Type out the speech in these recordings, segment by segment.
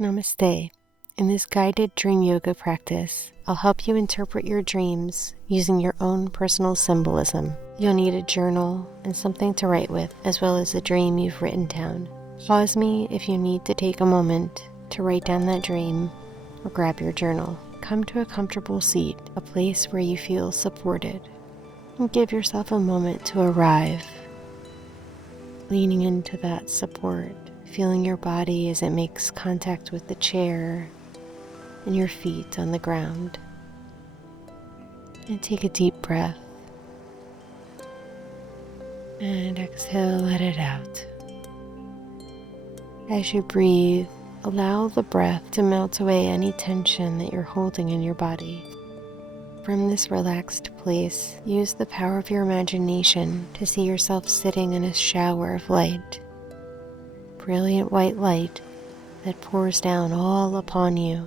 Namaste. In this guided dream yoga practice, I'll help you interpret your dreams using your own personal symbolism. You'll need a journal and something to write with, as well as the dream you've written down. Pause me if you need to take a moment to write down that dream or grab your journal. Come to a comfortable seat, a place where you feel supported, and give yourself a moment to arrive, leaning into that support. Feeling your body as it makes contact with the chair and your feet on the ground. And take a deep breath. And exhale, let it out. As you breathe, allow the breath to melt away any tension that you're holding in your body. From this relaxed place, use the power of your imagination to see yourself sitting in a shower of light. Brilliant white light that pours down all upon you,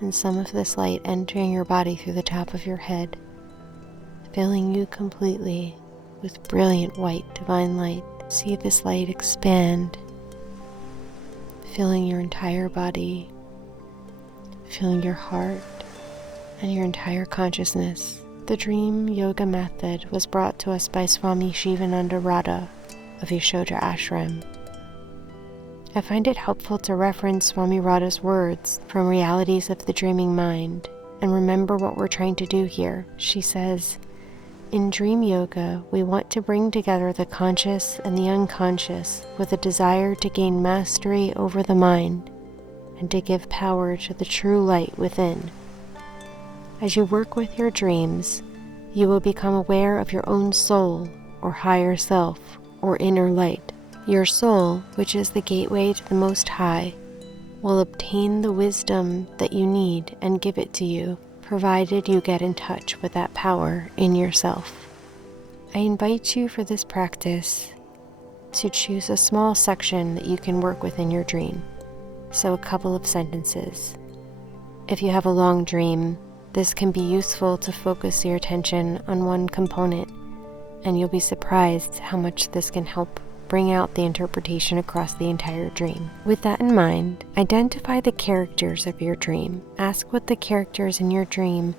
and some of this light entering your body through the top of your head, filling you completely with brilliant white divine light. See this light expand, filling your entire body, filling your heart and your entire consciousness. The dream yoga method was brought to us by Swami Sivananda Radha of Yashoda Ashram. I find it helpful to reference Swami Radha's words from Realities of the Dreaming Mind and remember what we're trying to do here. She says, in dream yoga, we want to bring together the conscious and the unconscious with a desire to gain mastery over the mind and to give power to the true light within. As you work with your dreams, you will become aware of your own soul or higher self or inner light. Your soul, which is the gateway to the Most High, will obtain the wisdom that you need and give it to you, provided you get in touch with that power in yourself. I invite you for this practice to choose a small section that you can work with in your dream, so a couple of sentences. If you have a long dream, this can be useful to focus your attention on one component, and you'll be surprised how much this can help bring out the interpretation across the entire dream. With that in mind, identify the characters of your dream. Ask what the characters in your dream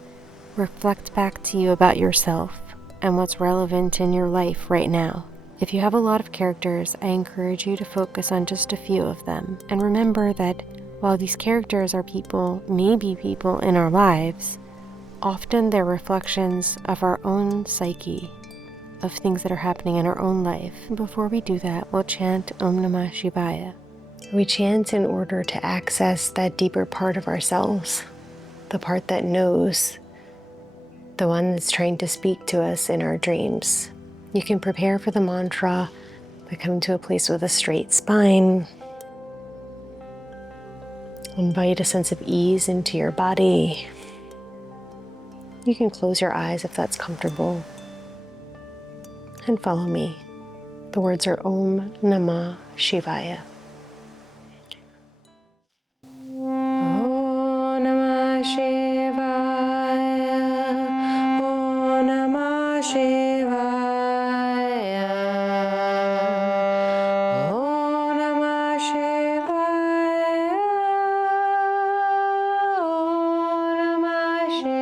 reflect back to you about yourself and what's relevant in your life right now. If you have a lot of characters, I encourage you to focus on just a few of them. And remember that while these characters are people, maybe people in our lives, often they're reflections of our own psyche, of things that are happening in our own life. Before we do that, we'll chant Om Namah Shivaya. We chant in order to access that deeper part of ourselves, the part that knows, the one that's trying to speak to us in our dreams. You can prepare for the mantra by coming to a place with a straight spine. Invite a sense of ease into your body. You can close your eyes if that's comfortable. And follow me. The words are Om Namah Shivaya. Om Namah Shivaya. Om Namah Shivaya. Om Namah Shivaya. Om Namah Shivaya.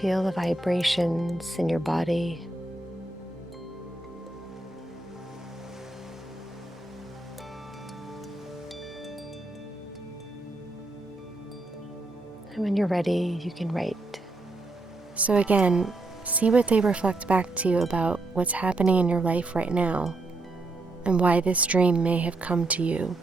Feel the vibrations in your body. And when you're ready, you can write. So again, see what they reflect back to you about what's happening in your life right now and why this dream may have come to you.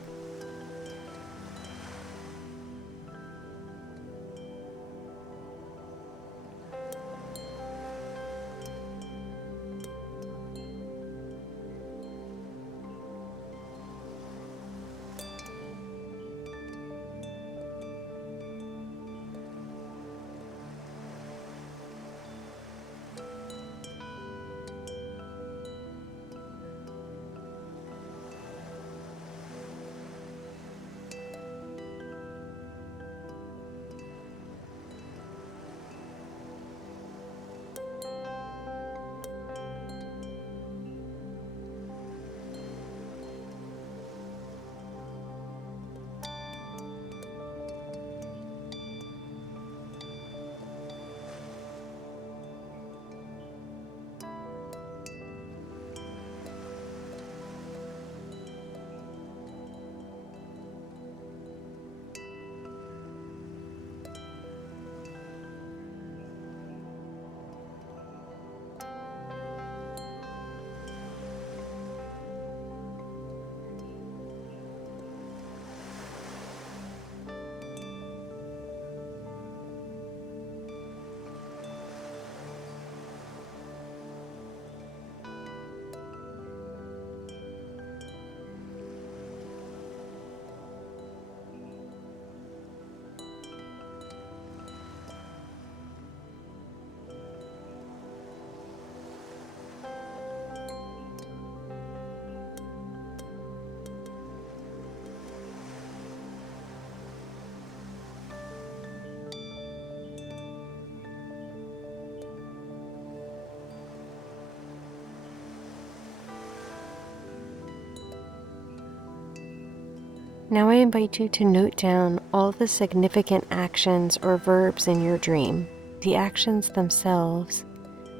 Now I invite you to note down all the significant actions or verbs in your dream. The actions themselves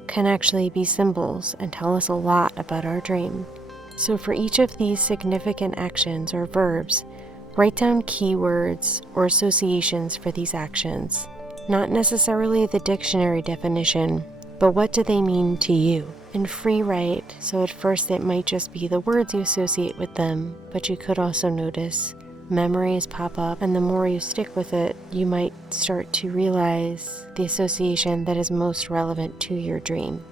can actually be symbols and tell us a lot about our dream. So for each of these significant actions or verbs, write down keywords or associations for these actions. Not necessarily the dictionary definition, but what do they mean to you? And free write, so at first it might just be the words you associate with them, but you could also notice memories pop up, and the more you stick with it, you might start to realize the association that is most relevant to your dream.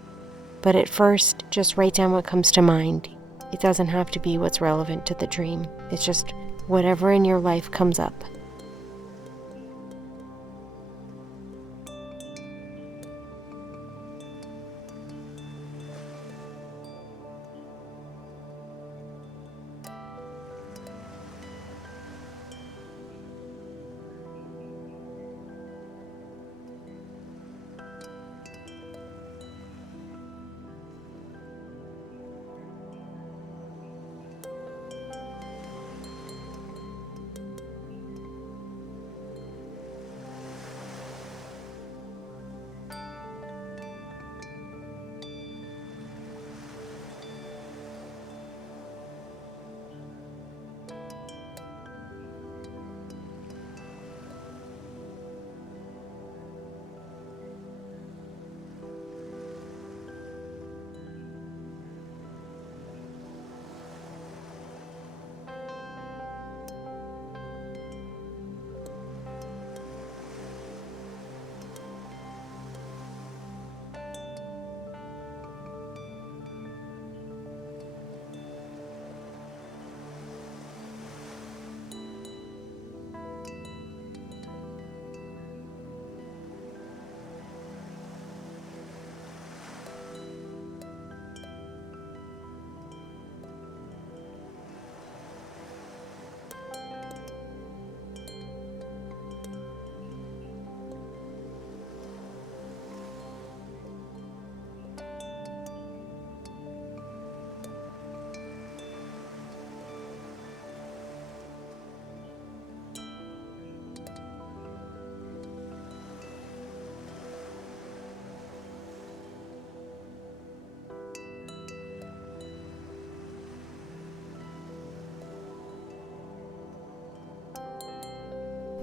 But at first, just write down what comes to mind. It doesn't have to be what's relevant to the dream. It's just whatever in your life comes up.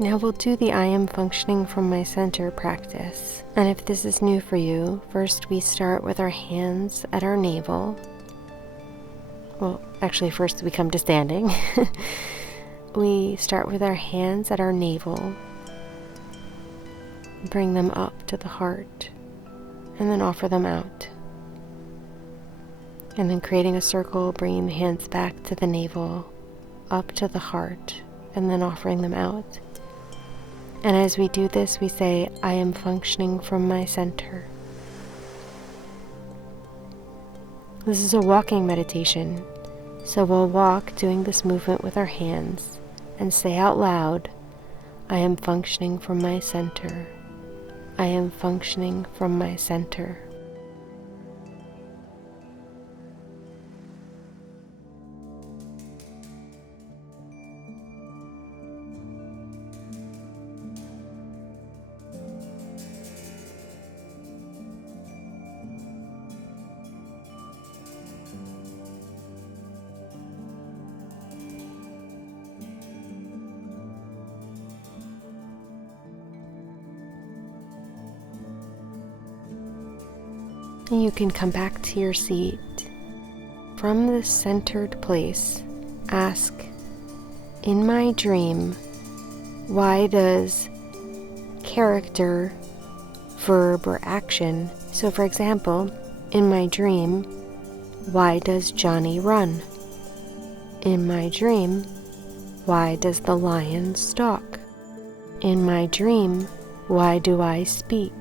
Now we'll do the I am functioning from my center practice. And if this is new for you, first we start with our hands at our navel. Well, actually first we come to standing. We start with our hands at our navel, bring them up to the heart, and then offer them out. And then creating a circle, bringing the hands back to the navel, up to the heart, and then offering them out. And as we do this, we say, I am functioning from my center. This is a walking meditation, so we'll walk doing this movement with our hands and say out loud, I am functioning from my center. I am functioning from my center. And you can come back to your seat. From this centered place, ask, in my dream, why does character, verb, or action, so for example, in my dream, why does Johnny run? In my dream, why does the lion stalk? In my dream, why do I speak?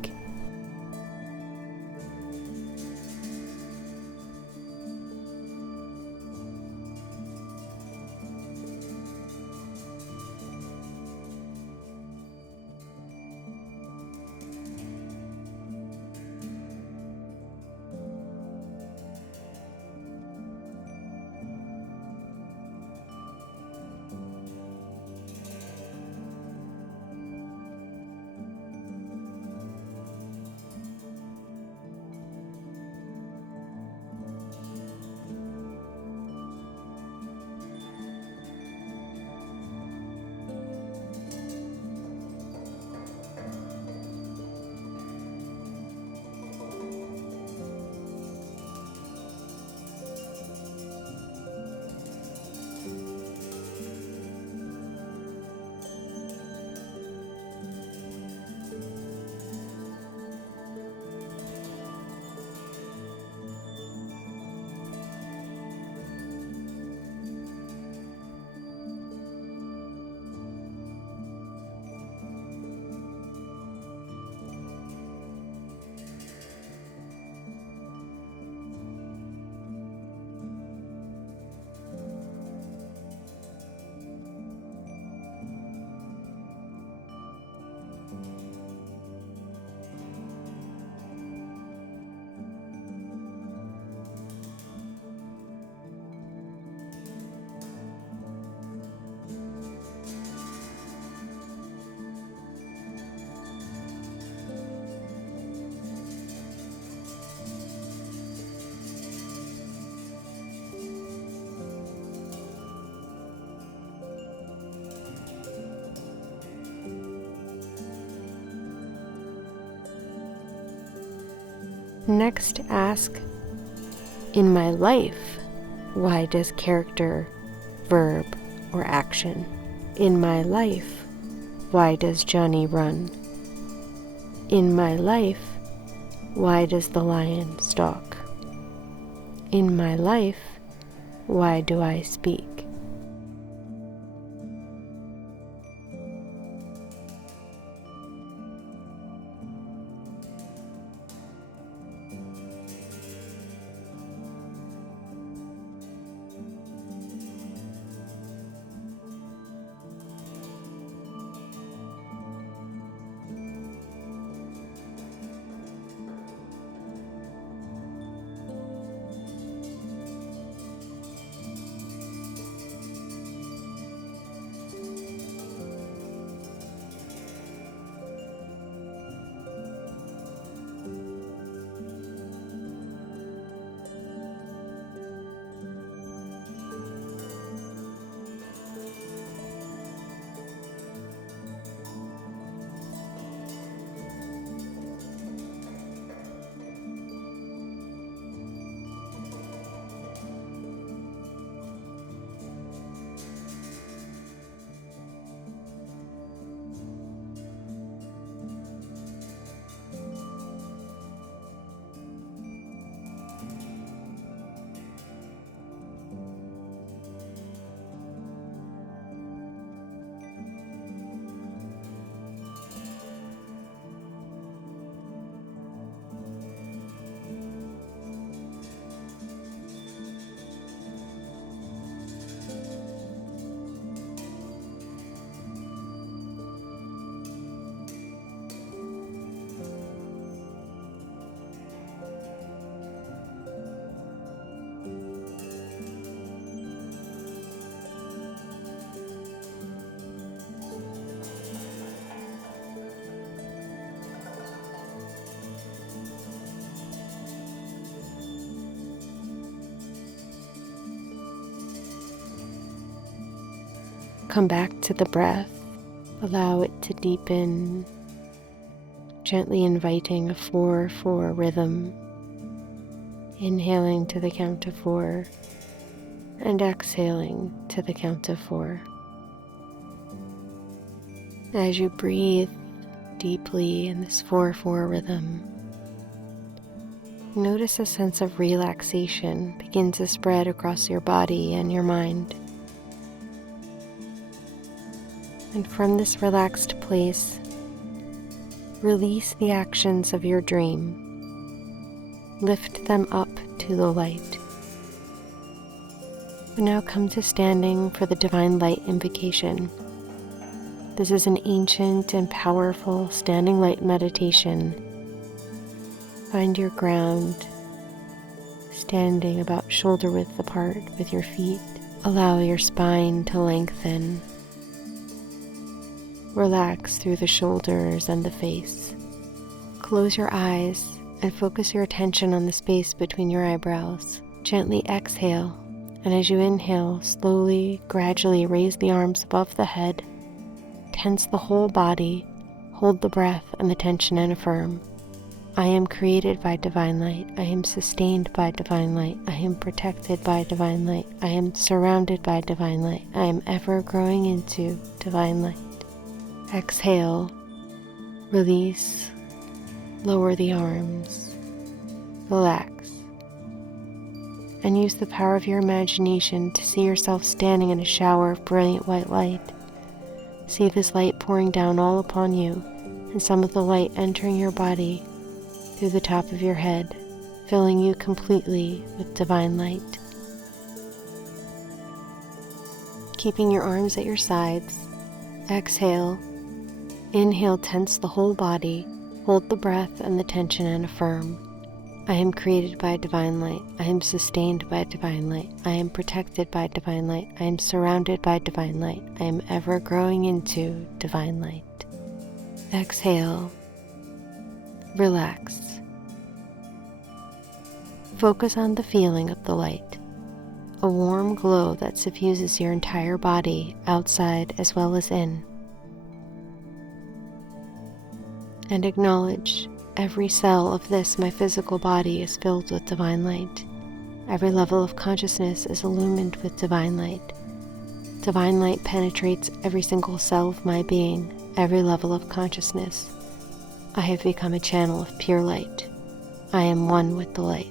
Next, ask, in my life, why does character, verb, or action? In my life, why does Johnny run? In my life, why does the lion stalk? In my life, why do I speak? Come back to the breath. Allow it to deepen, gently inviting a 4-4 rhythm. Inhaling to the count of 4 and exhaling to the count of 4. As you breathe deeply in this 4-4 rhythm, notice a sense of relaxation begin to spread across your body and your mind. And from this relaxed place, release the actions of your dream. Lift them up to the light. We now come to standing for the Divine Light invocation. This is an ancient and powerful standing light meditation. Find your ground, standing about shoulder width apart with your feet. Allow your spine to lengthen. Relax through the shoulders and the face. Close your eyes and focus your attention on the space between your eyebrows. Gently exhale, and as you inhale, slowly, gradually raise the arms above the head. Tense the whole body, hold the breath and the tension and affirm. I am created by divine light. I am sustained by divine light. I am protected by divine light. I am surrounded by divine light. I am ever growing into divine light. Exhale, release, lower the arms, relax, and use the power of your imagination to see yourself standing in a shower of brilliant white light. See this light pouring down all upon you, and some of the light entering your body through the top of your head, filling you completely with divine light. Keeping your arms at your sides, exhale. Inhale, tense the whole body, hold the breath and the tension and affirm. I am created by divine light. I am sustained by divine light. I am protected by divine light. I am surrounded by divine light. I am ever growing into divine light. Exhale. Relax. Focus on the feeling of the light, a warm glow that suffuses your entire body, outside as well as in. And acknowledge every cell of this, my physical body, is filled with divine light. Every level of consciousness is illumined with divine light. Divine light penetrates every single cell of my being, every level of consciousness. I have become a channel of pure light. I am one with the light.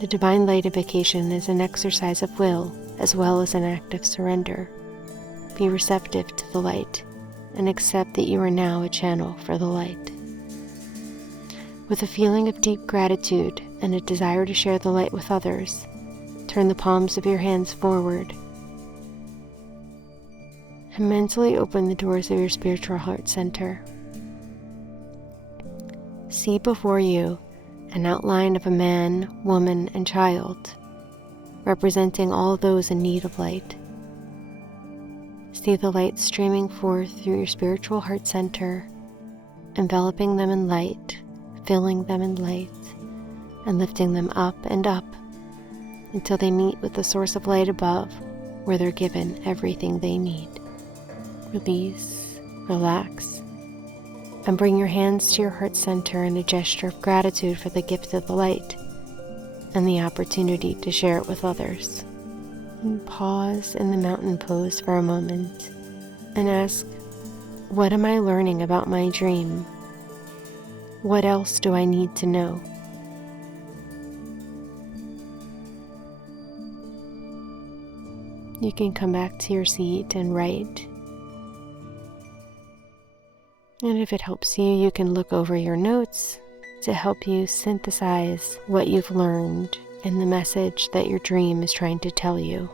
The Divine Light invocation is an exercise of will as well as an act of surrender. Be receptive to the light and accept that you are now a channel for the light. With a feeling of deep gratitude and a desire to share the light with others, turn the palms of your hands forward and mentally open the doors of your spiritual heart center. See before you an outline of a man, woman, and child, representing all those in need of light. See the light streaming forth through your spiritual heart center, enveloping them in light, filling them in light, and lifting them up and up until they meet with the source of light above, where they're given everything they need. Release, relax, and bring your hands to your heart center in a gesture of gratitude for the gift of the light and the opportunity to share it with others. And pause in the mountain pose for a moment and ask, what am I learning about my dream? What else do I need to know? You can come back to your seat and write. And if it helps you, you can look over your notes to help you synthesize what you've learned and the message that your dream is trying to tell you.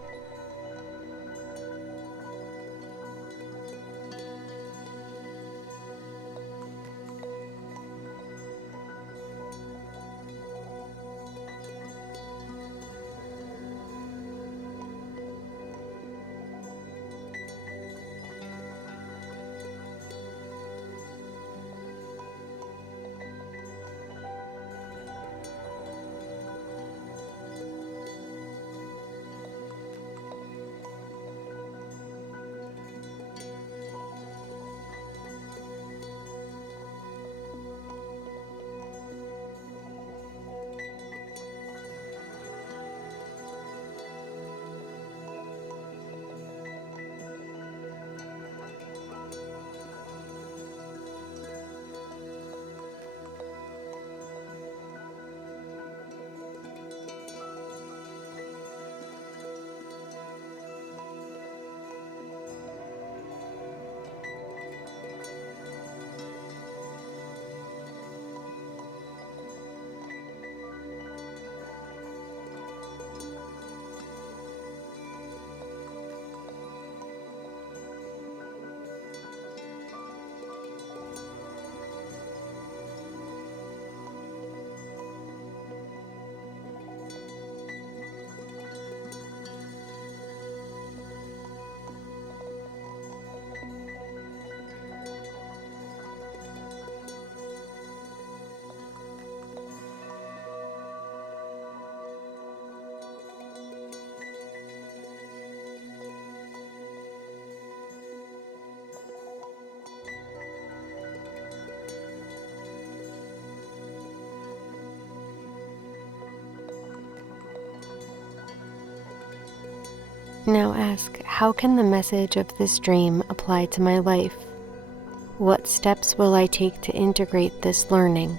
Now ask, how can the message of this dream apply to my life? What steps will I take to integrate this learning?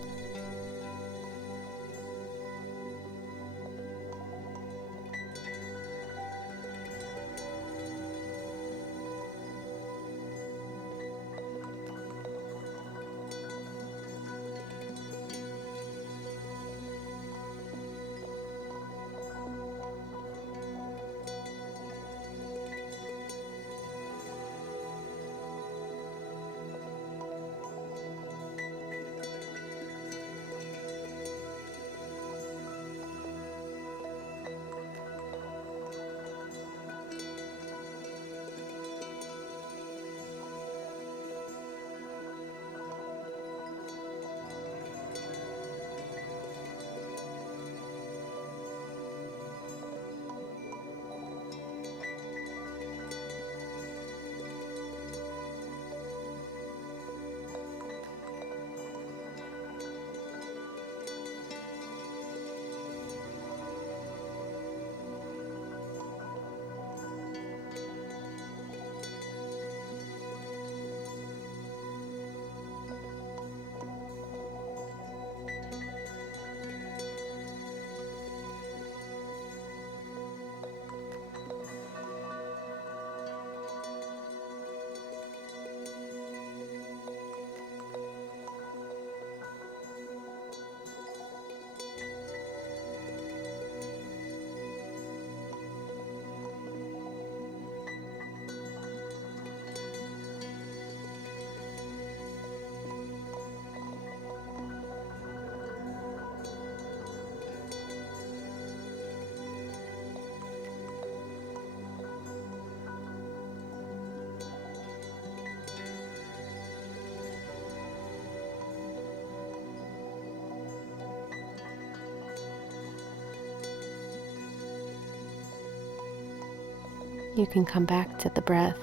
You can come back to the breath.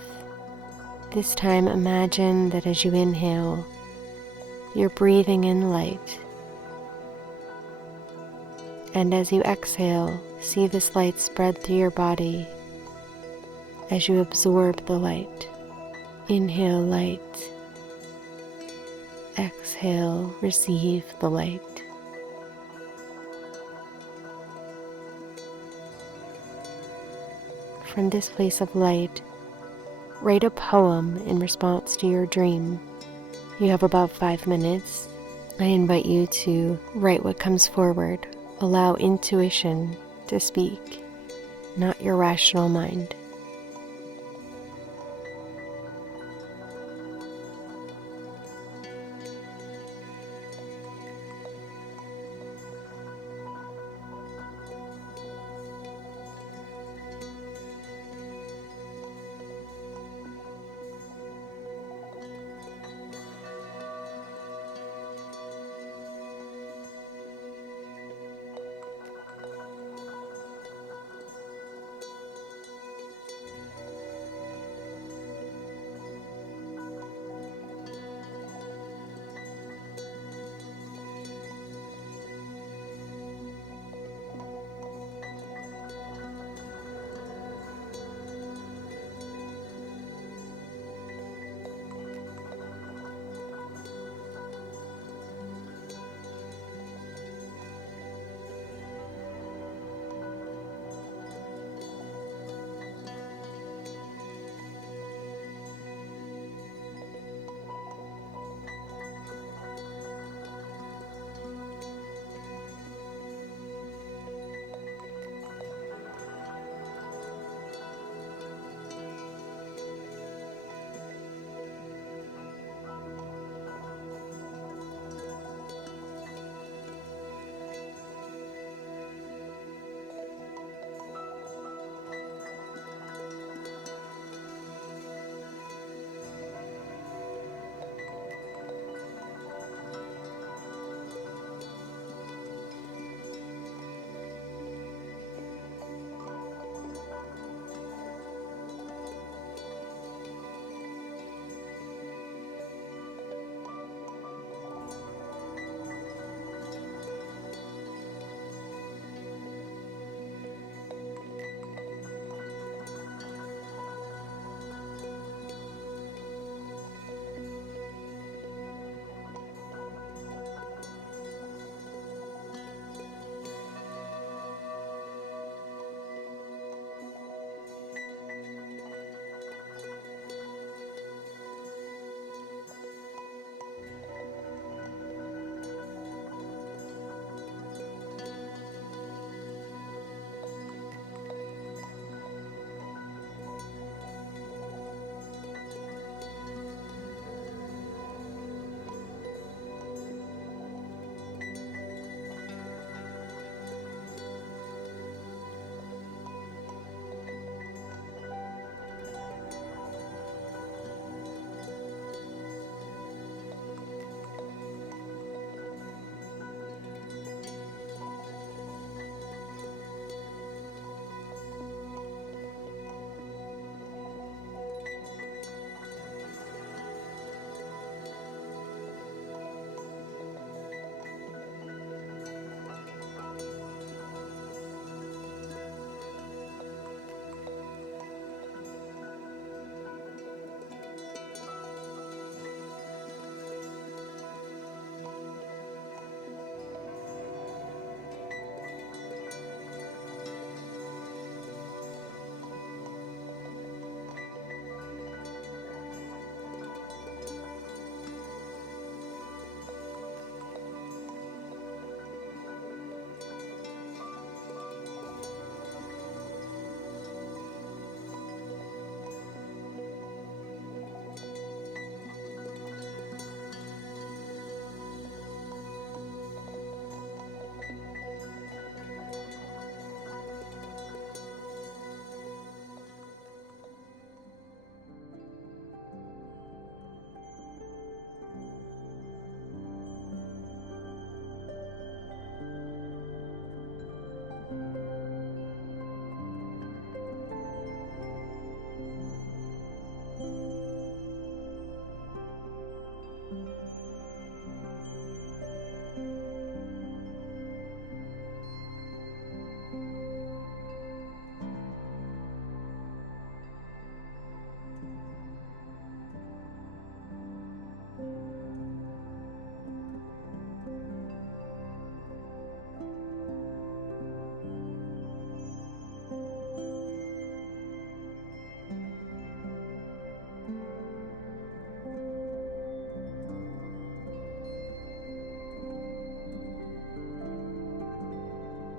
This time imagine that as you inhale, you're breathing in light. And as you exhale, see this light spread through your body as you absorb the light. Inhale light. Exhale, receive the light. From this place of light, write a poem in response to your dream. You have about 5 minutes. I invite you to write what comes forward. Allow intuition to speak, not your rational mind.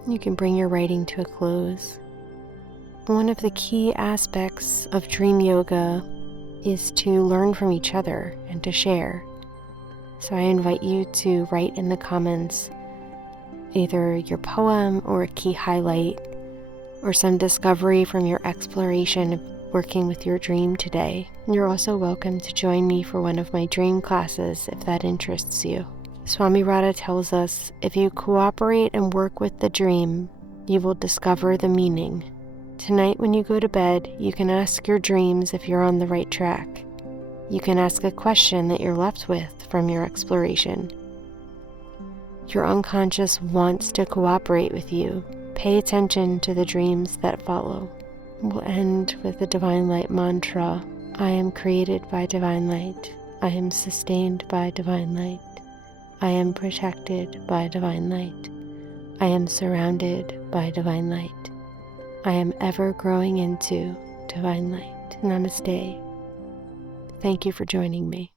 You can bring your writing to a close. One of the key aspects of dream yoga is to learn from each other and to share. So I invite you to write in the comments either your poem or a key highlight or some discovery from your exploration of working with your dream today. You're also welcome to join me for one of my dream classes if that interests you. Swami Radha tells us, if you cooperate and work with the dream, you will discover the meaning. Tonight when you go to bed, you can ask your dreams if you're on the right track. You can ask a question that you're left with from your exploration. Your unconscious wants to cooperate with you. Pay attention to the dreams that follow. We'll end with the Divine Light mantra. I am created by Divine Light. I am sustained by Divine Light. I am protected by Divine Light. I am surrounded by Divine Light. I am ever growing into Divine Light. Namaste. Thank you for joining me.